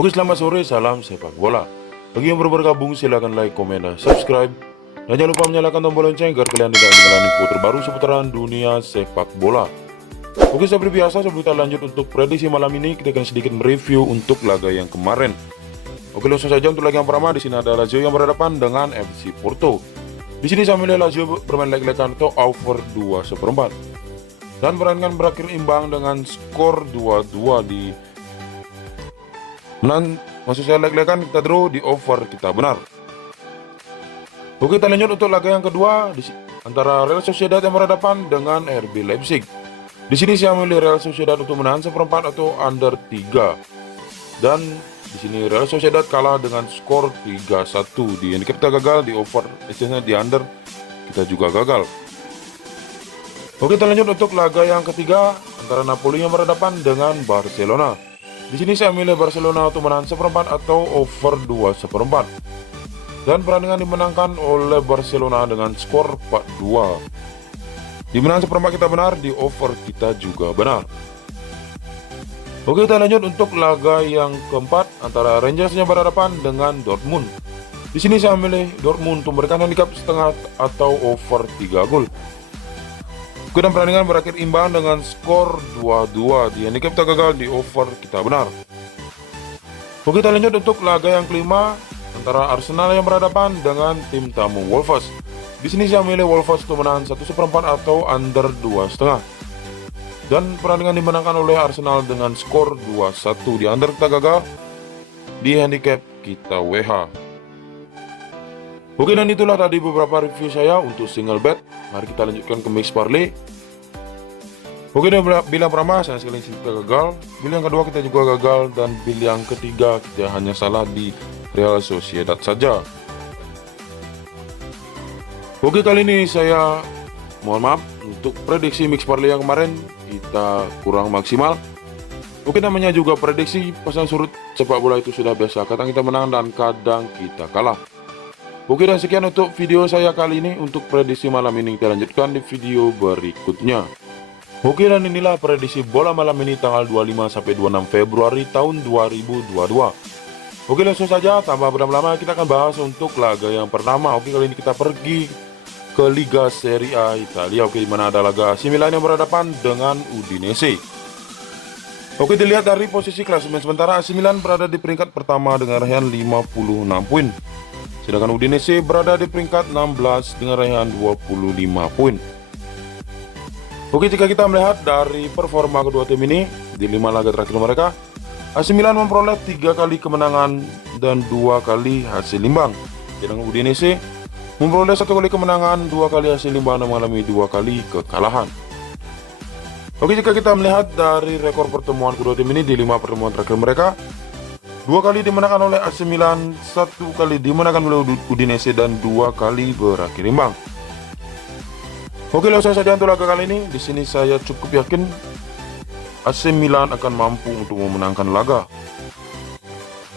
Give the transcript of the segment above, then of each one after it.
Oke, selamat sore, salam sepak bola. Bagi yang baru bergabung, silahkan like, komen, dan subscribe. Dan jangan lupa menyalakan tombol lonceng agar kalian tidak ketinggalan info terbaru seputaran dunia sepak bola. Oke, seperti biasa, sebelum kita lanjut untuk prediksi malam ini, kita akan sedikit mereview untuk laga yang kemarin. Oke, langsung saja untuk laga yang pertama. Di sini ada Lazio yang berhadapan dengan FC Porto. Di sini saya milih Lazio bermain leg-legan atau over 2/4 dan pertandingan berakhir imbang dengan skor 2-2 di maksud saya leg-legan kita draw, di over kita benar. Oke, kita lanjut untuk laga yang kedua antara Real Sociedad yang berhadapan dengan RB Leipzig. Di sini saya memilih Real Sociedad untuk menang 1/4 atau under 3. Dan di sini Real Sociedad kalah dengan skor 3-1. Di handicap kita gagal, di over istilahnya di under kita juga gagal. Oke, kita lanjut untuk laga yang ketiga antara Napoli yang berhadapan dengan Barcelona. Di sini saya memilih Barcelona untuk menang 1/4 atau over 2/4. Dan pertandingan dimenangkan oleh Barcelona dengan skor 4-2. Di menang 1/4 kita benar, di over kita juga benar. Oke, kita lanjut untuk laga yang keempat antara Rangers yang berhadapan dengan Dortmund. Di sini saya memilih Dortmund untuk memberikan handicap setengah atau over 3 gol. Kemudian pertandingan berakhir imbang dengan skor 2-2. Di handicap kita gagal, di over kita benar. Oke, kita lanjut untuk laga yang kelima antara Arsenal yang berhadapan dengan tim tamu Wolves. Di sini saya memilih Wolves untuk menang 1/4 atau under 2,5. Dan pertandingan dimenangkan oleh Arsenal dengan skor 2-1. Di under kita gagal, di handicap kita WH. Oke, dan itulah tadi beberapa review saya untuk single bet. Mari kita lanjutkan ke mix parlay. Oke, dan bila pertama saya sekali kita gagal, bila yang kedua kita juga gagal, dan bila yang ketiga kita hanya salah di Real Sociedad saja. Oke, kali ini saya mohon maaf untuk prediksi mix parlay yang kemarin kita kurang maksimal. Oke, namanya juga prediksi, pasang surut sepak bola itu sudah biasa, kadang kita menang dan kadang kita kalah. Oke, dan sekian untuk video saya kali ini. Untuk prediksi malam ini kita lanjutkan di video berikutnya. Oke, dan inilah prediksi bola malam ini tanggal 25 sampai 26 Februari tahun 2022. Oke, langsung saja tanpa berlama-lama kita akan bahas untuk laga yang pertama. Oke, kali ini kita pergi ke Liga Serie A Italia. Oke, di mana ada laga AC Milan yang berhadapan dengan Udinese. Oke, dilihat dari posisi klasemen sementara, AC Milan berada di peringkat pertama dengan raihan 56 poin. Sedangkan Udinese berada di peringkat 16 dengan raihan 25 poin. Oke, jika kita melihat dari performa kedua tim ini di 5 laga terakhir mereka, AC Milan memperoleh 3 kali kemenangan dan 2 kali hasil imbang. Sedangkan Udinese memperoleh 1 kali kemenangan, 2 kali hasil imbang, dan mengalami 2 kali kekalahan. Oke, jika kita melihat dari rekor pertemuan kedua tim ini di 5 pertemuan terakhir mereka, 2 kali dimenangkan oleh AC Milan, 1 kali dimenangkan oleh Udinese, dan 2 kali berakhir imbang. Oke, langsung saja untuk laga kali ini. Di sini saya cukup yakin AC Milan akan mampu untuk memenangkan laga.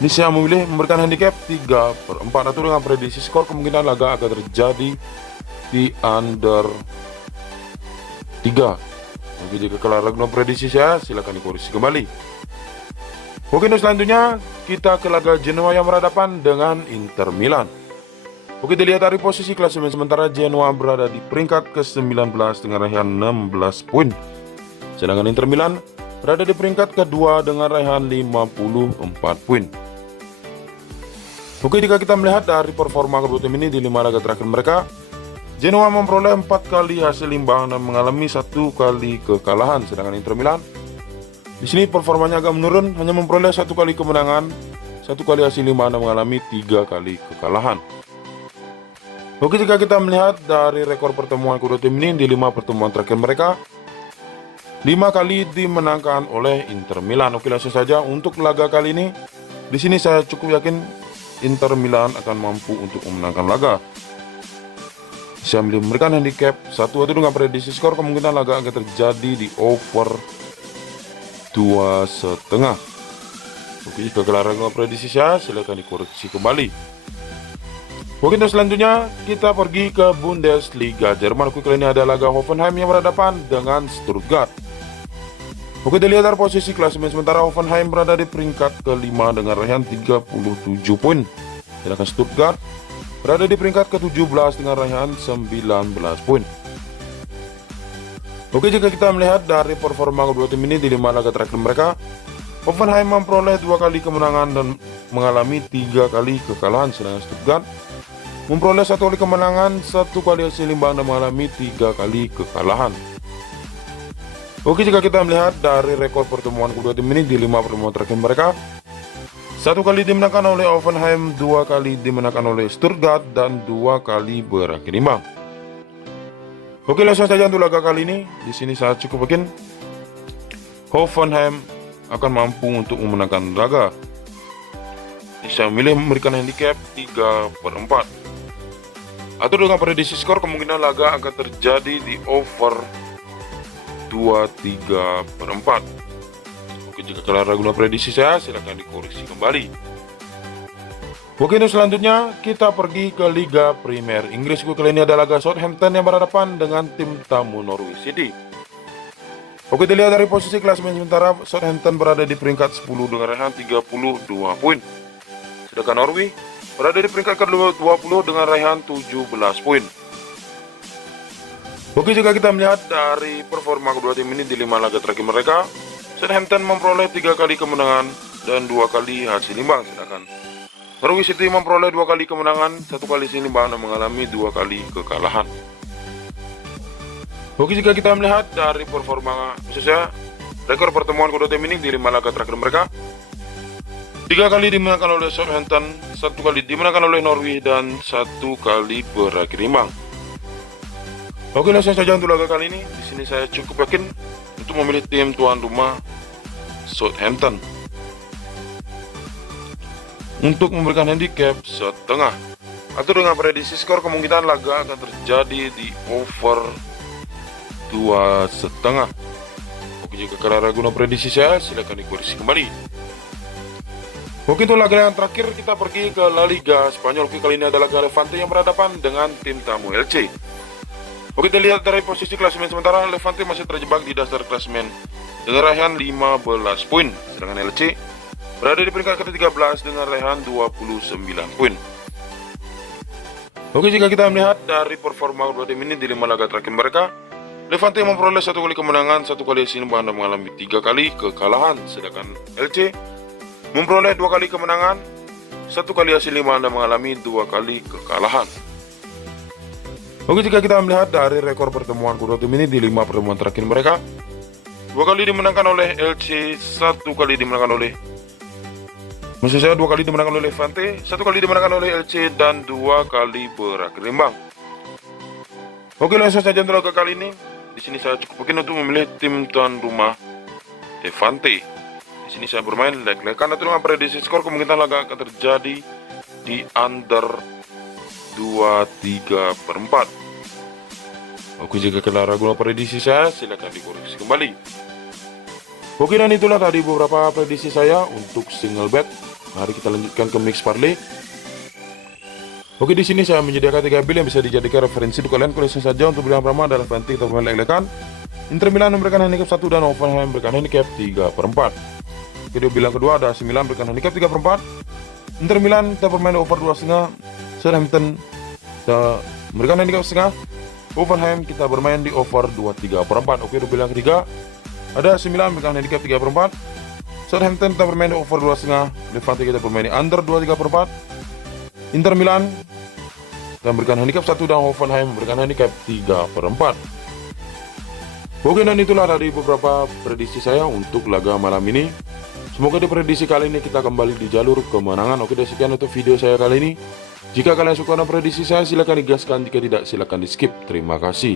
Ini saya memilih memberikan handicap 3/4 atau dengan prediksi skor kemungkinan laga akan terjadi di under 3. Oke, jika kalian ragu prediksi saya, silahkan dikoreksi kembali. Oke, dan selanjutnya kita ke laga Genoa yang berhadapan dengan Inter Milan. Oke, dilihat dari posisi klasemen sementara, Genoa berada di peringkat ke-19 dengan raihan 16 poin. Sedangkan Inter Milan berada di peringkat kedua dengan raihan 54 poin. Oke, jika kita melihat dari performa kedua tim ini di 5 laga terakhir mereka, Genoa memperoleh 4 kali hasil imbang dan mengalami 1 kali kekalahan. Sedangkan Inter Milan di sini performanya agak menurun, hanya memperoleh 1 kali kemenangan, 1 kali hasil imbang, dan mengalami 3 kali kekalahan. Oke, jika kita melihat dari rekor pertemuan kedua tim ini di 5 pertemuan terakhir mereka, 5 kali dimenangkan oleh Inter Milan. Oke, langsung saja untuk laga kali ini. Di sini saya cukup yakin Inter Milan akan mampu untuk memenangkan laga. Saya memberikan handicap 1 atau dengan prediksi skor kemungkinan laga akan terjadi di over 2,5. Oke, jika kalian ragu prediksi saya, silahkan dikoreksi kembali. Oke, dan selanjutnya kita pergi ke Bundesliga Jerman. Oke, kali ini ada laga Hoffenheim yang berhadapan dengan Stuttgart. Oke, dilihat dari posisi klasemen sementara Hoffenheim berada di peringkat kelima dengan raihan 37 poin. Sedangkan Stuttgart berada di peringkat ke-17 dengan raihan 19 poin. Oke, jika kita melihat dari performa kedua tim ini di 5 laga terakhir mereka, Hoffenheim memperoleh 2 kali kemenangan dan mengalami 3 kali kekalahan, sedangkan Stuttgart memperoleh 1 kali kemenangan, 1 kali hasil imbang dan mengalami 3 kali kekalahan. Oke, jika kita melihat dari rekor pertemuan kedua tim ini di 5 pertemuan terakhir mereka, 1 kali dimenangkan oleh Hoffenheim, 2 kali dimenangkan oleh Stuttgart, dan 2 kali berakhir imbang. Oke, langsung saja untuk laga kali ini. Di sini saya cukup yakin Hoffenheim akan mampu untuk memenangkan laga. Saya memilih memberikan handicap 3/4. Atau dengan prediksi skor, kemungkinan laga akan terjadi di over 2/3/4. Oke, jika kalian ragu dengan prediksi saya, silahkan dikoreksi kembali. Oke, untuk selanjutnya kita pergi ke Liga Premier Inggris. Kali ini ada laga Southampton yang berhadapan dengan tim tamu Norwich City. Oke, dilihat dari posisi klasemen sementara, Southampton berada di peringkat 10 dengan raihan 32 poin. Sedangkan Norwich berada di peringkat ke-20 dengan raihan 17 poin. Oke, jika kita melihat dari performa kedua tim ini di 5 laga terakhir mereka, Southampton memperoleh 3 kali kemenangan dan 2 kali hasil imbang, sedangkan Norwich City memperoleh 2 kali kemenangan, 1 kali hasil imbang dan mengalami 2 kali kekalahan. Oke, jika kita melihat dari performa khususnya rekor pertemuan kedua tim ini di 5 laga terakhir mereka, 3 kali dimenangkan oleh Southampton, 1 kali dimenangkan oleh Norwich, dan 1 kali berakhir imbang. Oke, langsung saja untuk laga kali ini. Di sini saya cukup yakin untuk memilih tim tuan rumah Southampton untuk memberikan handicap setengah. Atau dengan prediksi skor, kemungkinan laga akan terjadi di over 2,5. Oke, jika kalian ragu dengan prediksi saya, silahkan dikoreksi kembali. Oke, untuk laga yang terakhir kita pergi ke La Liga Spanyol. Oke, kali ini adalah Levante yang berhadapan dengan tim tamu LC. Oke, kita lihat dari posisi klasemen sementara, Levante masih terjebak di dasar klasemen dengan raihan 15 poin, sedangkan LC berada di peringkat ke-13 dengan raihan 29 poin. Oke, jika kita melihat dari performa kedua tim ini di 5 laga terakhir mereka, Levante memperoleh 1 kali kemenangan, 1 kali hasil imbang dan mengalami 3 kali kekalahan, sedangkan LC memperoleh 2 kali kemenangan, 1 kali hasil imbang dan mengalami 2 kali kekalahan. Oke, jika kita melihat dari rekor pertemuan kedua tim ini di 5 pertemuan terakhir mereka, 2 kali dimenangkan oleh LC, 1 kali dimenangkan oleh Levante, 1 kali dimenangkan oleh LC, dan 2 kali berakhir imbang. Oke, langsung saja untuk laga kali ini. Di sini saya cukup yakin untuk memilih tim tuan rumah Levante. Di sini saya bermain leg-legan atau dengan prediksi skor, kemungkinan laga akan terjadi di under 2/3/4. Oke, jika kalian ragu dengan prediksi saya, silakan dikoreksi kembali. Oke, dan itulah tadi beberapa prediksi saya untuk single bet. Mari kita lanjutkan ke mix parlay. Oke, di sini saya menyediakan 3 bil yang bisa dijadikan referensi untuk kalian. Kalian saja untuk bilang pertama adalah Levante atau pemain leg-legan. Inter Milan memberikan handicap 1 dan Hoffenheim memberikan handicap 3/4. Video bilang kedua ada AC Milan memberikan handicap 3/4. Inter Milan kita bermain over 2,5. Southampton kita memberikan handicap setengah. Hoffenheim kita bermain di over 2/3/4. Oke, video bilang ketiga ada AC Milan memberikan handicap 3/4. Southampton kita bermain di over 2,5. Levante kita bermain di under 2/3/4. Inter Milan kita memberikan handicap 1 dan Hoffenheim memberikan handicap 3/4. Oke, dan itulah tadi beberapa prediksi saya untuk laga malam ini. Semoga di prediksi kali ini kita kembali di jalur kemenangan. Oke, dan sekian untuk video saya kali ini. Jika kalian suka dengan prediksi saya, silakan digaskan. Jika tidak, silakan di skip. Terima kasih.